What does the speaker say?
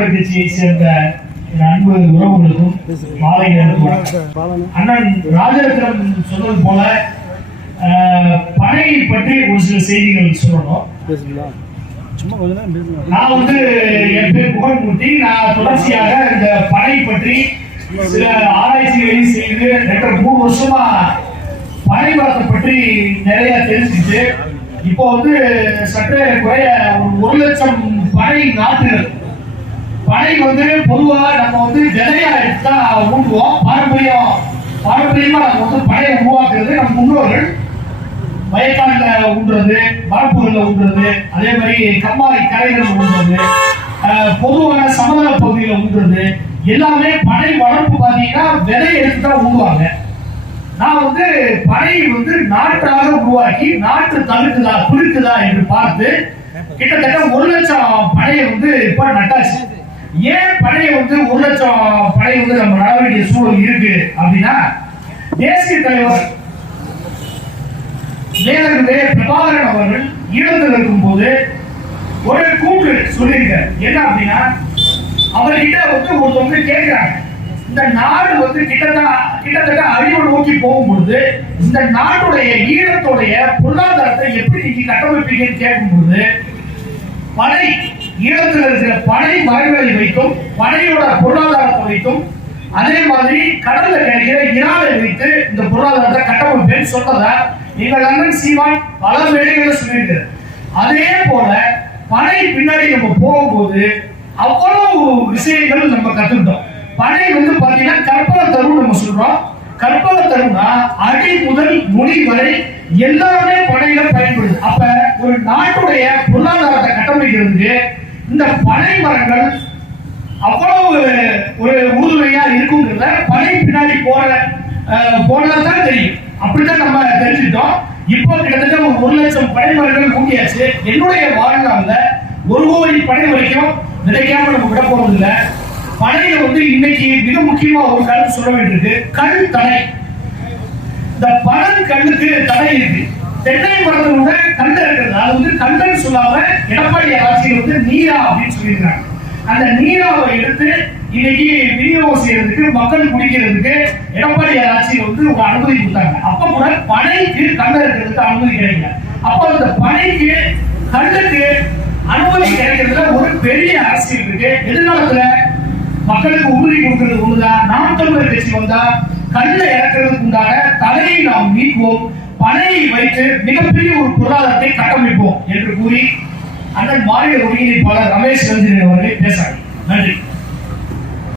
கட்சியை சேர்ந்த என் அன்பு உறவுகளுக்கும் மாலை நேரத்து அண்ணன் ராஜரத்னம் சொன்னது போல பனையை பற்றி ஒரு சில செய்திகள் சொல்லணும். நான் வந்து என் பேர் புகழ்மூர்த்தி நான் தொடர்ச்சியாக இந்த பனை பற்றி சில ஆராய்ச்சிகளையும் செய்து ரெண்டு மூணு வருஷமா பனை மரத்தை பற்றி நிறைய தெரிஞ்சுட்டு இப்போ வந்து சற்றே குறைய ஒரு ஒரு லட்சம் பனை நாட்டுகள் பனை வந்து பொதுவா நம்ம வந்து விதையா எடுத்தா ஊட்டுவோம் பாரம்பரியம் பாரம்பரியமா நம்ம வந்து பனையை உருவாக்குறது நம்ம முன்னோர்கள். வயக்காடுல ஊன்றது வரப்புகள்ல ஊன்றது அதே மாதிரி கம்மாய் கரைகள் ஊன்றது பொதுவான சமதள பகுதியில ஊன்றது எல்லாமே பனை வளர்ப்பு பார்த்தீங்கன்னா விதை எடுத்து தான் ஊடுவாங்க நான் வந்து பனை வந்து நாட்டாக உருவாக்கி நாட்டு தழுக்குதா குளிக்குதா என்று பார்த்து கிட்டத்தட்ட ஒரு லட்சம் பனையை வந்து இப்ப நட்டாச்சு. ஏன் பழைய வந்து ஒரு லட்சம் பழைய வந்து நம்ம நடவடிக்கை சூழல் இருக்கு அப்படின்னா தேசிய தலைவர் வேதனுடைய பிரபாகரன் அவர்கள் ஈழத்தில் இருக்கும் போது ஒரு கூற்று சொல்லியிருக்க என்ன அப்படின்னா அவர்கிட்ட வந்து ஒருத்தவங்க கேட்கிறாங்க இந்த நாடு வந்து கிட்டத்தட்ட கிட்டத்தட்ட அழிவு நோக்கி போகும்பொழுது இந்த நாட்டுடைய ஈழத்துடைய பொருளாதாரத்தை எப்படி நீங்க கட்டமைப்பீங்கன்னு கேட்கும்பொழுது பழைய ஈழத்தில் இருக்கிற பனை மரங்களை வைத்தும் பனையோட பொருளாதாரத்தை வைத்தும் அதே மாதிரி கடல்ல கிடைக்கிற இனாலை வைத்து இந்த பொருளாதாரத்தை கட்டமைப்பேன்னு சொன்னதை எங்கள் அண்ணன் சீமான் பல வேலைகளை சொல்லியிருக்காரு அதே போல பனை பின்னாடி நம்ம போகும்போது அவ்வளவு விஷயங்கள் நம்ம கத்துக்கிட்டோம். பனை வந்து பாத்தீங்கன்னா கற்பனை தரும் நம்ம சொல்றோம். கற்பனை தரும்னா அடி முதல் முடி வரை எல்லாமே பனையில பயன்படுது. அப்ப ஒரு நாட்டுடைய பொருளாதாரத்தை கட்டமைக்கிறதுக்கு இந்த பனை மரங்கள் அவ்வளவு ஒரு உறுதுணையா இருக்குங்கிறத பனை பின்னாடி போற அஹ், போனதான் தெரியும். அப்படித்தான் நம்ம தெரிஞ்சுட்டோம் இப்போ கிட்டத்தட்ட ஒரு ஒரு லட்சம் பனை மரங்கள் கூட்டியாச்சு என்னுடைய வாழ்நாள்ல ஒரு கோடி பனை வரைக்கும் விதைக்காம நம்ம விட போறது இல்லை பனையில வந்து இன்னைக்கு மிக முக்கியமா ஒரு கருத்து சொல்ல வேண்டியிருக்கு. கண் தடை. இந்த பழம் கண்ணுக்கு தடை இருக்கு. தென்னை மரத்தோட கண்டு அது வந்து கண்டன் சொல்லாம எடப்பாடி ஆட்சியில் வந்து நீரா அப்படின்னு சொல்லியிருக்காங்க. அந்த நீராவை எடுத்து இன்னைக்கு விநியோகம் செய்யறதுக்கு மக்கள் குடிக்கிறதுக்கு எடப்பாடி ஆட்சியில் வந்து ஒரு அனுமதி கொடுத்தாங்க. அப்ப கூட பனைக்கு கண்டு இருக்கிறதுக்கு அனுமதி கிடைக்கல. அப்ப அந்த பனைக்கு கண்ணுக்கு அனுமதி கிடைக்கிறதுல ஒரு பெரிய அரசியல் இருக்கு. எதிர்காலத்துல மக்களுக்கு உறுதி கொடுக்கிறது ஒண்ணுதான். நாம் தமிழர் கட்சி வந்தா கண்ணை இறக்கிறதுக்கு உண்டான தலையை நாம் நீக்குவோம். பனையை வைத்து மிகப்பெரிய ஒரு பொருளாதாரத்தை கட்டமைப்போம் என்று கூறி அண்ணன் மாநில ஒருங்கிணைப்பாளர் ரமேஷ் ரஞ்சன் அவர்களை நன்றி.